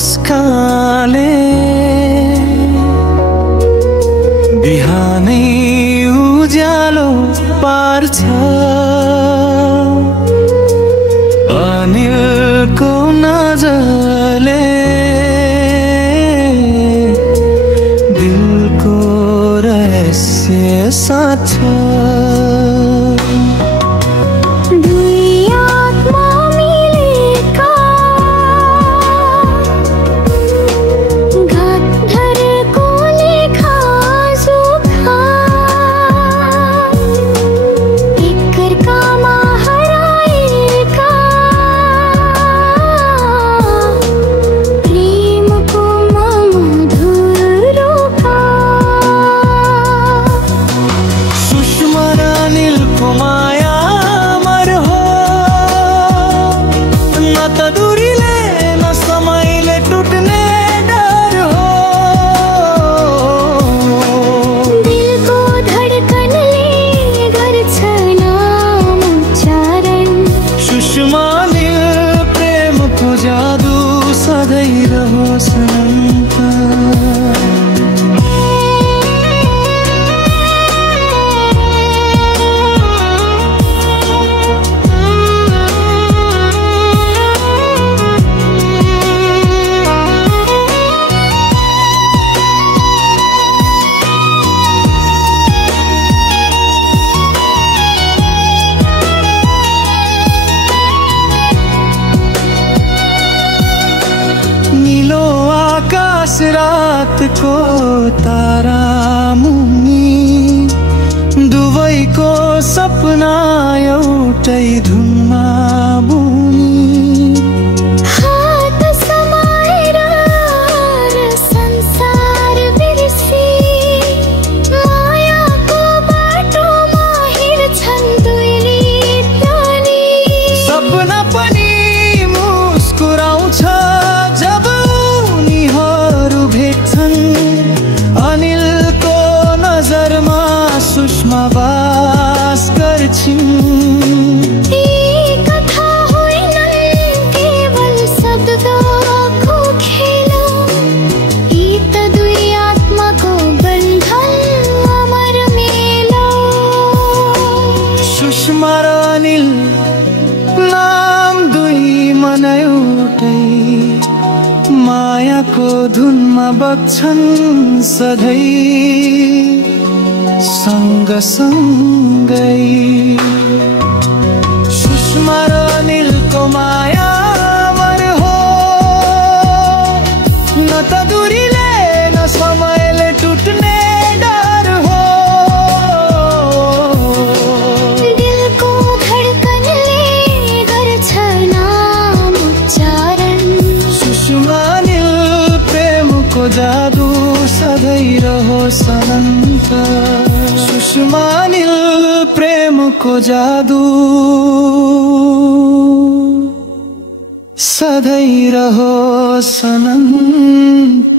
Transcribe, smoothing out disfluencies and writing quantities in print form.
मुस्कानले बिहानै उज्यालो पार्छ। अनिलको नजरले दिलको रहस्य साथ रातको तारा मुनि दुवैको सपना एउटै धुनमा बुनि हात समाएर संसार बिर्सी मायाको बाटोमा हिँड्छन् दुईले प्राणी। सपना पनि मुस्कुराउँछ जब उनीहरू भेट्छन्। अनिलको नजरमा सुषमा बास गर्छिन्। यी कथा होइनन् केवल शब्दको खेल, यी त दुई आत्माको बन्धन अमर मेल। सुषमा र अनिल नाम दुई मन एउटै मायाको धुनमा बग्छन् सधैँ सँगसँगै। सुषमा र अनिलको माया अमर हो, न त दूरीले न समयले टुट्ने डर हो। दिलको धडकनले गर्छ नाम उच्चारण। सुषमा अनिल प्रेमको जादु सधैँ रहोस् अनन्त। सुषमा अनिल प्रेमको जादु सधैँ रहोस् अनन्त।